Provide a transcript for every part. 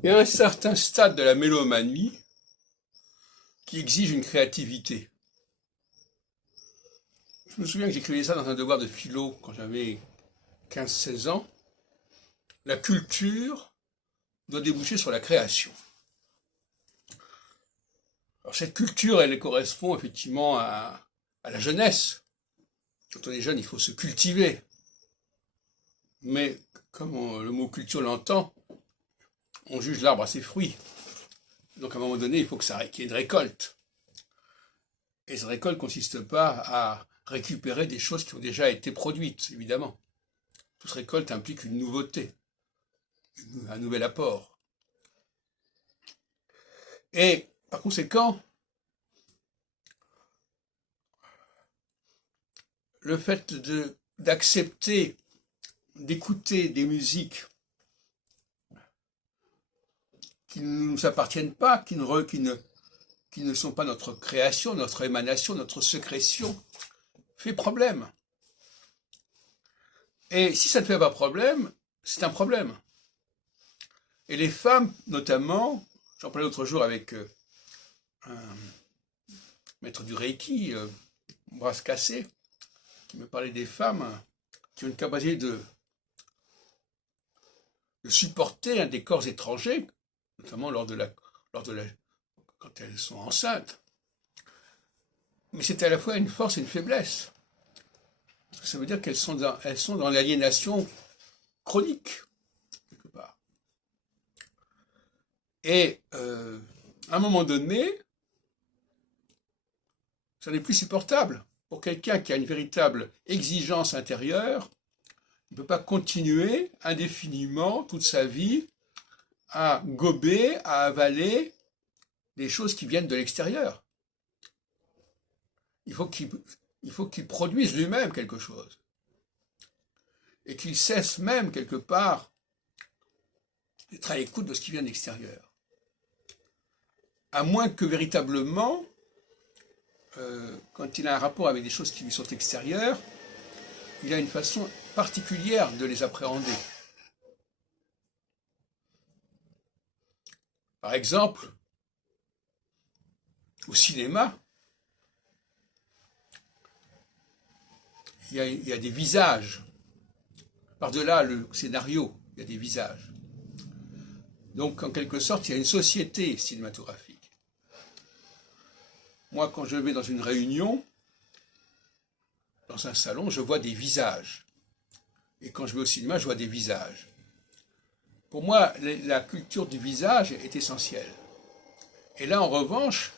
Il y a un certain stade de la mélomanie qui exige une créativité. Je me souviens que j'écrivais ça dans un devoir de philo quand j'avais 15-16 ans. La culture doit déboucher sur la création. Alors cette culture, elle correspond effectivement à la jeunesse. Quand on est jeune, il faut se cultiver. Mais comme le mot culture l'entend, on juge l'arbre à ses fruits. Donc à un moment donné, il faut qu'il y ait une récolte. Et cette récolte ne consiste pas à récupérer des choses qui ont déjà été produites, évidemment. Toute récolte implique une nouveauté, un nouvel apport. Et par conséquent, le fait d'accepter, d'écouter des musiques qui ne nous appartiennent pas, qui ne sont pas notre création, notre émanation, notre sécrétion, fait problème. Et si ça ne fait pas problème, c'est un problème. Et les femmes, notamment, j'en parlais l'autre jour avec un maître du Reiki, Bras Cassé, qui me parlait des femmes qui ont une capacité de supporter des corps étrangers, notamment quand elles sont enceintes. Mais c'est à la fois une force et une faiblesse. Parce que ça veut dire qu'elles sont dans l'aliénation chronique, quelque part. Et à un moment donné, ça n'est plus supportable. Pour quelqu'un qui a une véritable exigence intérieure, il ne peut pas continuer indéfiniment toute sa vie à gober, à avaler des choses qui viennent de l'extérieur. Il faut qu'il produise lui-même quelque chose. Et qu'il cesse même, quelque part, d'être à l'écoute de ce qui vient de l'extérieur. À moins que véritablement, quand il a un rapport avec des choses qui lui sont extérieures, il a une façon particulière de les appréhender. Par exemple, au cinéma, il y a des visages. Par-delà le scénario, il y a des visages. Donc, en quelque sorte, il y a une société cinématographique. Moi, quand je vais dans une réunion, dans un salon, je vois des visages. Et quand je vais au cinéma, je vois des visages. Pour moi, la culture du visage est essentielle. Et là, en revanche,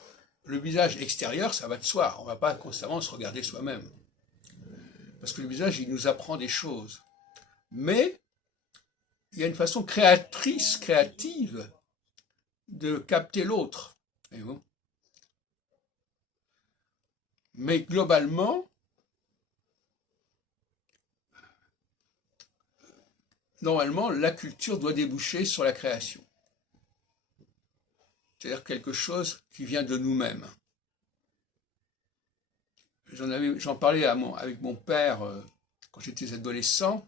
le visage extérieur, ça va de soi. On ne va pas constamment se regarder soi-même. Parce que le visage, il nous apprend des choses. Mais il y a une façon créative, de capter l'autre. Voyez-vous ? Mais globalement, normalement, la culture doit déboucher sur la création. C'est-à-dire quelque chose qui vient de nous-mêmes. J'en parlais avec mon père quand j'étais adolescent,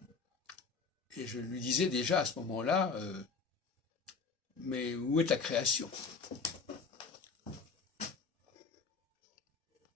et je lui disais déjà à ce moment-là, mais où est ta création ?